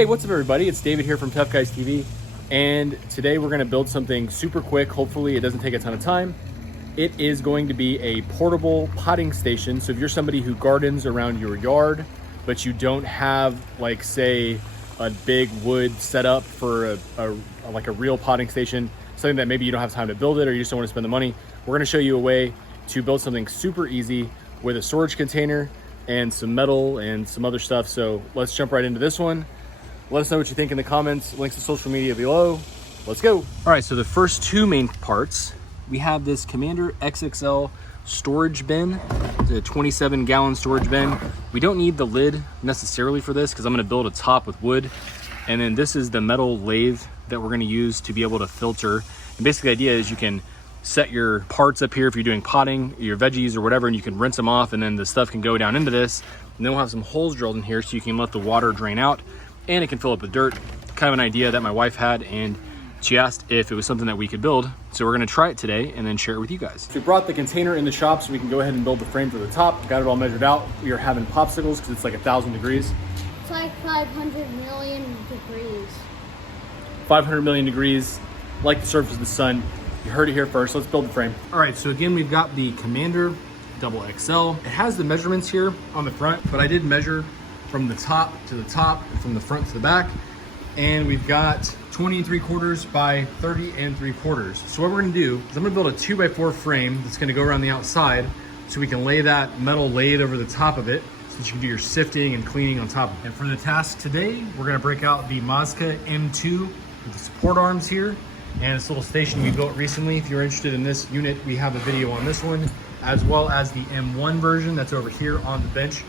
Hey, what's up everybody? It's David here from Tough Guys TV, and today we're gonna build something super quick. Hopefully it doesn't take a ton of time. It is going to be a portable potting station. So if you're somebody who gardens around your yard, but you don't have, like, say, a big wood setup for a real potting station, something that maybe you don't have time to build it or you just don't want to spend the money, we're gonna show you a way to build something super easy with a storage container and some metal and some other stuff. So let's jump right into this one. Let us know what you think in the comments. Links to social media below. Let's go. All right, so the first two main parts, we have this Commander XXL storage bin. It's a 27-gallon storage bin. We don't need the lid necessarily for this because I'm gonna build a top with wood. And then this is the metal lathe that we're gonna use to be able to filter. And basically the idea is you can set your parts up here if you're doing potting, your veggies or whatever, and you can rinse them off, and then the stuff can go down into this. And then we'll have some holes drilled in here so you can let the water drain out, and it can fill up with dirt. Kind of an idea that my wife had, and she asked if it was something that we could build. So we're gonna try it today and then share it with you guys. So we brought the container in the shop so we can go ahead and build the frame for the top. Got it all measured out. We are having popsicles because it's like 1,000 degrees. It's like 500 million degrees. 500 million degrees, like the surface of the sun. You heard it here first. Let's build the frame. All right, so again, we've got the Commander XXL. It has the measurements here on the front, but I did measure from the top to the top and from the front to the back. And we've got 20 3/4 by 30 3/4. So what we're gonna do is I'm gonna build a 2x4 frame that's gonna go around the outside so we can lay that metal lathe over the top of it so that you can do your sifting and cleaning on top of it. And for the task today, we're gonna break out the Massca M2 with the support arms here and this little station we built recently. If you're interested in this unit, we have a video on this one, as well as the M1 version that's over here on the bench.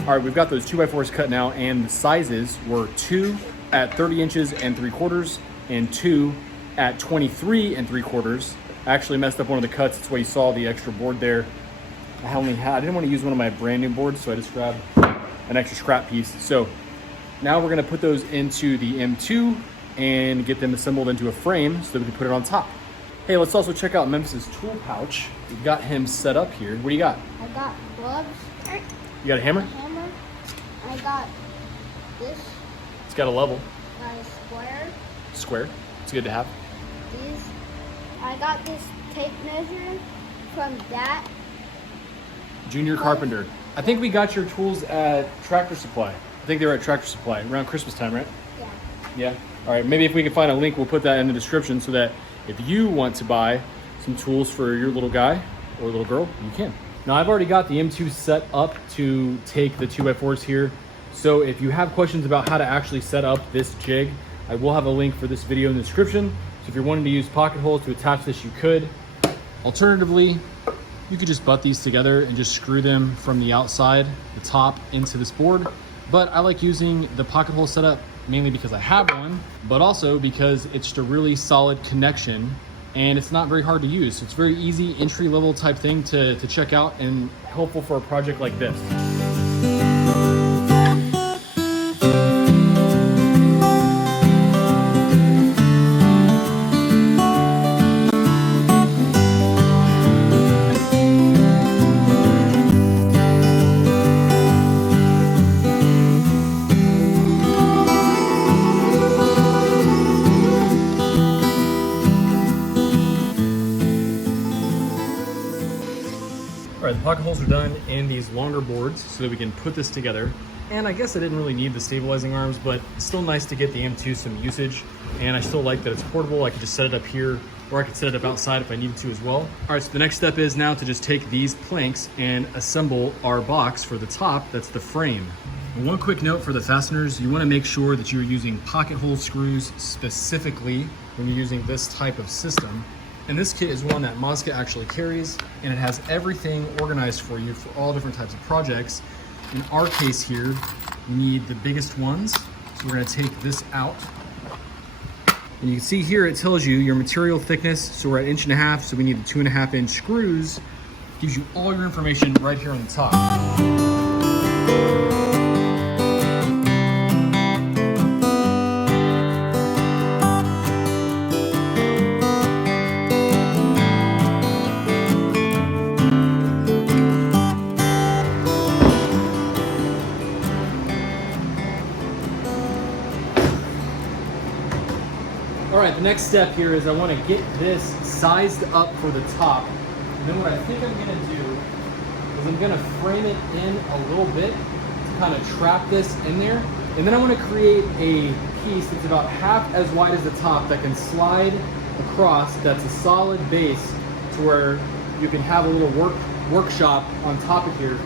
All right, we've got those 2x4s cut now, and the sizes were 2 at 30 inches and 3/4 and 2 at 23 3/4. I actually messed up one of the cuts. That's why you saw the extra board there. I didn't want to use one of my brand new boards, so I just grabbed an extra scrap piece. So now we're gonna put those into the M2 and get them assembled into a frame so that we can put it on top. Hey, let's also check out Memphis's tool pouch. We've got him set up here. What do you got? I got gloves. You got a hammer? I got this. It's got a level. Square. Square. It's good to have. These. I got this tape measure from that. Junior Carpenter. I think we got your tools at Tractor Supply. I think they were at Tractor Supply around Christmas time, right? Yeah. Yeah. All right. Maybe if we can find a link, we'll put that in the description so that if you want to buy some tools for your little guy or little girl, you can. Now I've already got the M2 set up to take the 2x4s here. So if you have questions about how to actually set up this jig, I will have a link for this video in the description. So if you're wanting to use pocket holes to attach this, you could. Alternatively, you could just butt these together and just screw them from the outside, the top, into this board. But I like using the pocket hole setup mainly because I have one, but also because it's just a really solid connection and it's not very hard to use. It's a very easy entry-level type thing to check out and helpful for a project like this. All right, the pocket holes are done in these longer boards so that we can put this together. And I guess I didn't really need the stabilizing arms, but it's still nice to get the M2 some usage. And I still like that it's portable. I can just set it up here or I could set it up outside if I needed to as well. All right, so the next step is now to just take these planks and assemble our box for the top, that's the frame. And one quick note for the fasteners, you wanna make sure that you're using pocket hole screws specifically when you're using this type of system. And this kit is one that Massca actually carries, and it has everything organized for you for all different types of projects. In our case here, we need the biggest ones. So we're gonna take this out. And you can see here, it tells you your material thickness. So we're at 1.5 inches, so we need the 2.5 inch screws. Gives you all your information right here on the top. All right, the next step here is I want to get this sized up for the top. And then what I think I'm going to do is I'm going to frame it in a little bit to kind of trap this in there. And then I want to create a piece that's about half as wide as the top that can slide across, that's a solid base to where you can have a little workshop on top of here.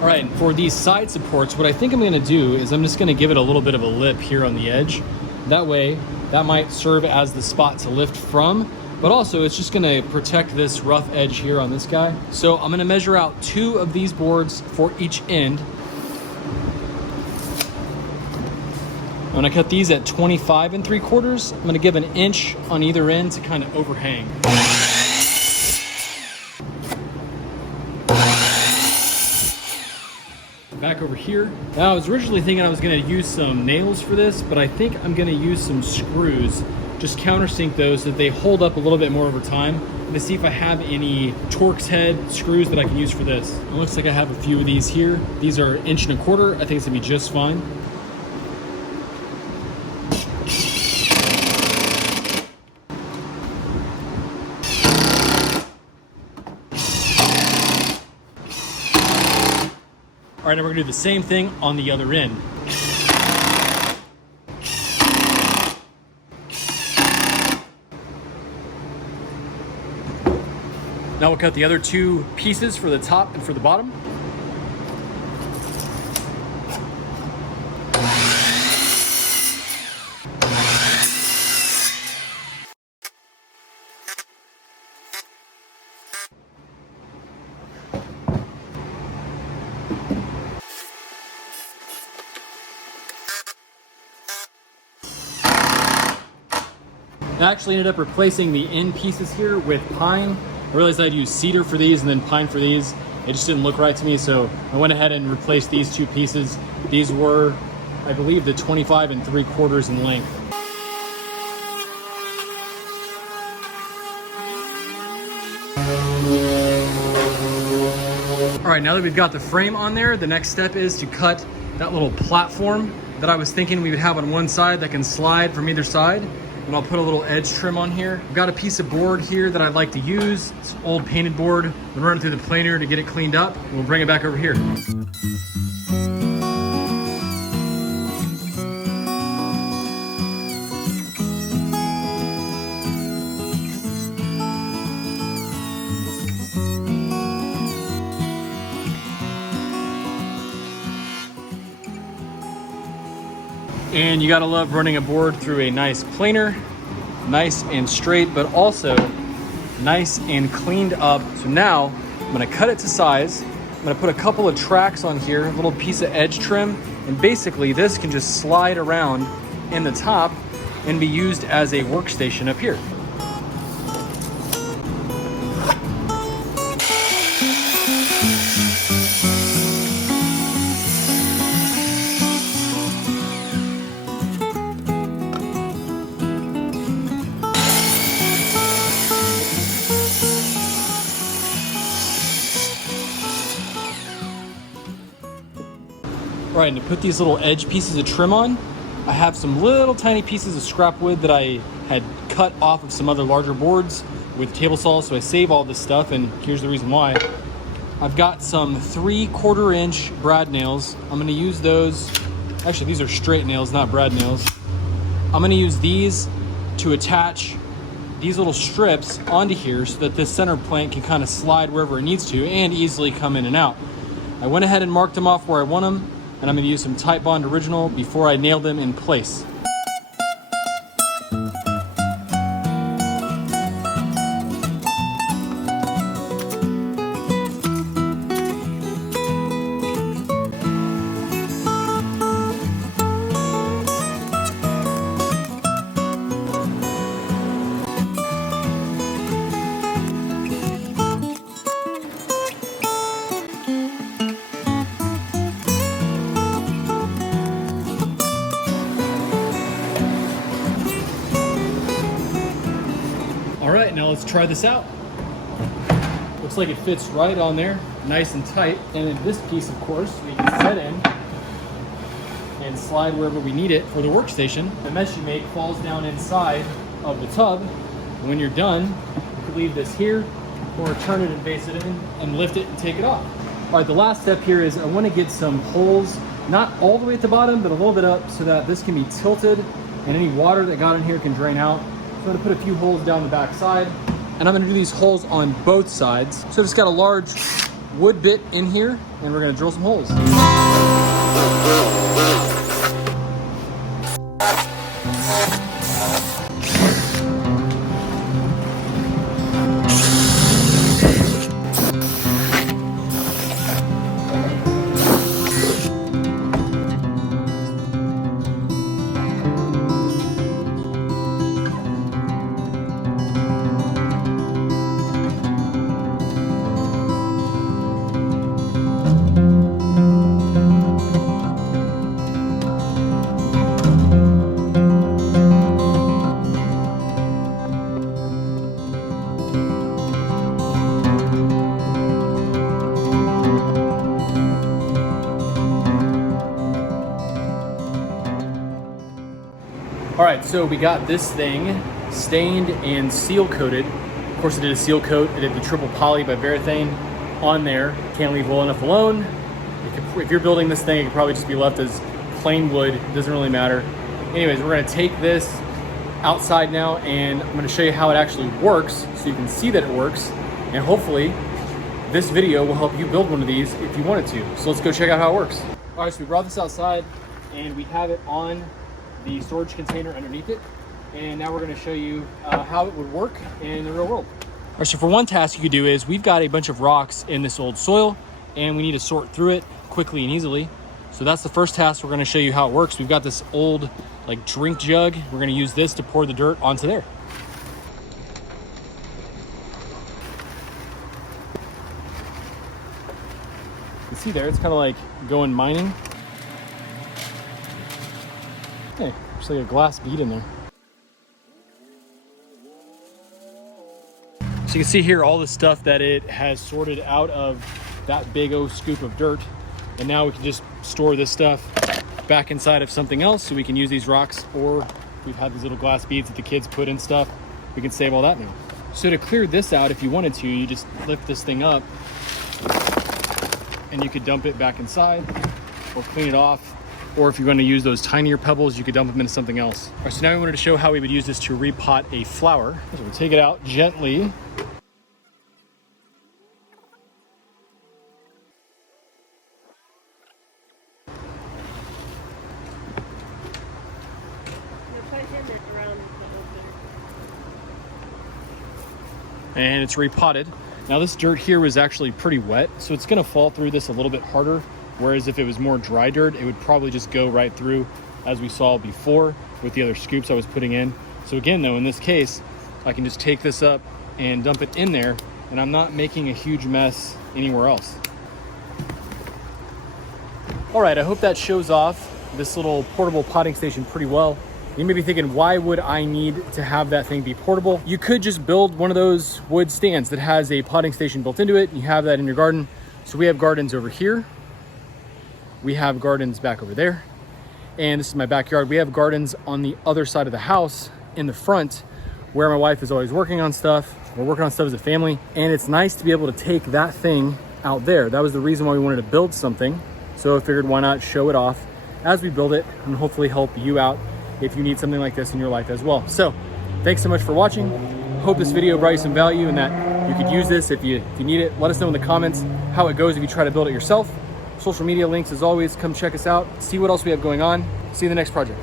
All right, and for these side supports, what I think I'm gonna do is I'm just gonna give it a little bit of a lip here on the edge. That way, that might serve as the spot to lift from, but also it's just gonna protect this rough edge here on this guy. So I'm gonna measure out 2 of these boards for each end. I'm gonna cut these at 25 3/4. I'm gonna give 1 inch on either end to kind of overhang. Back over here. Now I was originally thinking I was gonna use some nails for this, but I think I'm gonna use some screws, just countersink those so that they hold up a little bit more over time. I'm gonna see if I have any Torx head screws that I can use for this. It looks like I have a few of these here. These are 1 1/4 inches. I think it's gonna be just fine. All right, now we're gonna do the same thing on the other end. Now we'll cut the other 2 pieces for the top and for the bottom. I actually ended up replacing the end pieces here with pine. I realized I'd use cedar for these and then pine for these. It just didn't look right to me, so I went ahead and replaced these 2 pieces. These were, I believe, the 25 3/4 in length. All right, now that we've got the frame on there, the next step is to cut that little platform that I was thinking we would have on one side that can slide from either side. And I'll put a little edge trim on here. I've got a piece of board here that I'd like to use. It's an old painted board. We'll run it through the planer to get it cleaned up. And we'll bring it back over here. And you gotta love running a board through a nice planer, nice and straight, but also nice and cleaned up. So now I'm gonna cut it to size. I'm gonna put a couple of tracks on here, a little piece of edge trim, and basically this can just slide around in the top and be used as a workstation up here. Right, and to put these little edge pieces of trim on, I have some little tiny pieces of scrap wood that I had cut off of some other larger boards with table saws, so I save all this stuff, and here's the reason why. I've got some 3/4 inch brad nails. I'm gonna use those, actually these are straight nails, not brad nails. I'm gonna use these to attach these little strips onto here so that this center plank can kind of slide wherever it needs to and easily come in and out. I went ahead and marked them off where I want them, and I'm gonna use some Tite Bond Original before I nail them in place. All right, now let's try this out. Looks like it fits right on there, nice and tight. And then this piece, of course, we can set in and slide wherever we need it for the workstation. The mesh you make falls down inside of the tub. And when you're done, you can leave this here or turn it and base it in and lift it and take it off. All right, the last step here is I want to get some holes, not all the way at the bottom, but a little bit up so that this can be tilted and any water that got in here can drain out. So I'm gonna put a few holes down the back side, and I'm gonna do these holes on both sides. So I've just got a large wood bit in here, and we're gonna drill some holes. All right, so we got this thing stained and seal coated. Of course, I did a seal coat. I did the triple poly by Varathane on there. Can't leave well enough alone. If you're building this thing, it could probably just be left as plain wood. It doesn't really matter. Anyways, we're gonna take this outside now, and I'm gonna show you how it actually works so you can see that it works. And hopefully, this video will help you build one of these if you wanted to. So let's go check out how it works. All right, so we brought this outside, and we have it on the storage container underneath it, and now we're going to show you how it would work in the real world. All right, so for one task you could do is we've got a bunch of rocks in this old soil, and we need to sort through it quickly and easily. So that's the first task. We're going to show you how it works. We've got this old like drink jug. We're going to use this to pour the dirt onto there. You can see there, it's kind of like going mining. Hey, there's like a glass bead in there. So you can see here all the stuff that it has sorted out of that big old scoop of dirt. And now we can just store this stuff back inside of something else, so we can use these rocks, or we've had these little glass beads that the kids put in stuff. We can save all that now. So to clear this out, if you wanted to, you just lift this thing up and you could dump it back inside or clean it off. Or if you're going to use those tinier pebbles, you could dump them into something else. All right, so now we wanted to show how we would use this to repot a flower. So we'll take it out gently. And it's repotted. Now this dirt here was actually pretty wet, so it's gonna fall through this a little bit harder. Whereas if it was more dry dirt, it would probably just go right through, as we saw before with the other scoops I was putting in. So again though, in this case, I can just take this up and dump it in there, and I'm not making a huge mess anywhere else. All right, I hope that shows off this little portable potting station pretty well. You may be thinking, why would I need to have that thing be portable? You could just build one of those wood stands that has a potting station built into it. You have that in your garden. So we have gardens over here. We have gardens back over there. And this is my backyard. We have gardens on the other side of the house in the front where my wife is always working on stuff. We're working on stuff as a family. And it's nice to be able to take that thing out there. That was the reason why we wanted to build something. So I figured why not show it off as we build it and hopefully help you out if you need something like this in your life as well. So thanks so much for watching. Hope this video brought you some value and that you could use this if you need it. Let us know in the comments how it goes if you try to build it yourself. Social media links as always. Come check us out. See what else we have going on. See you in the next project.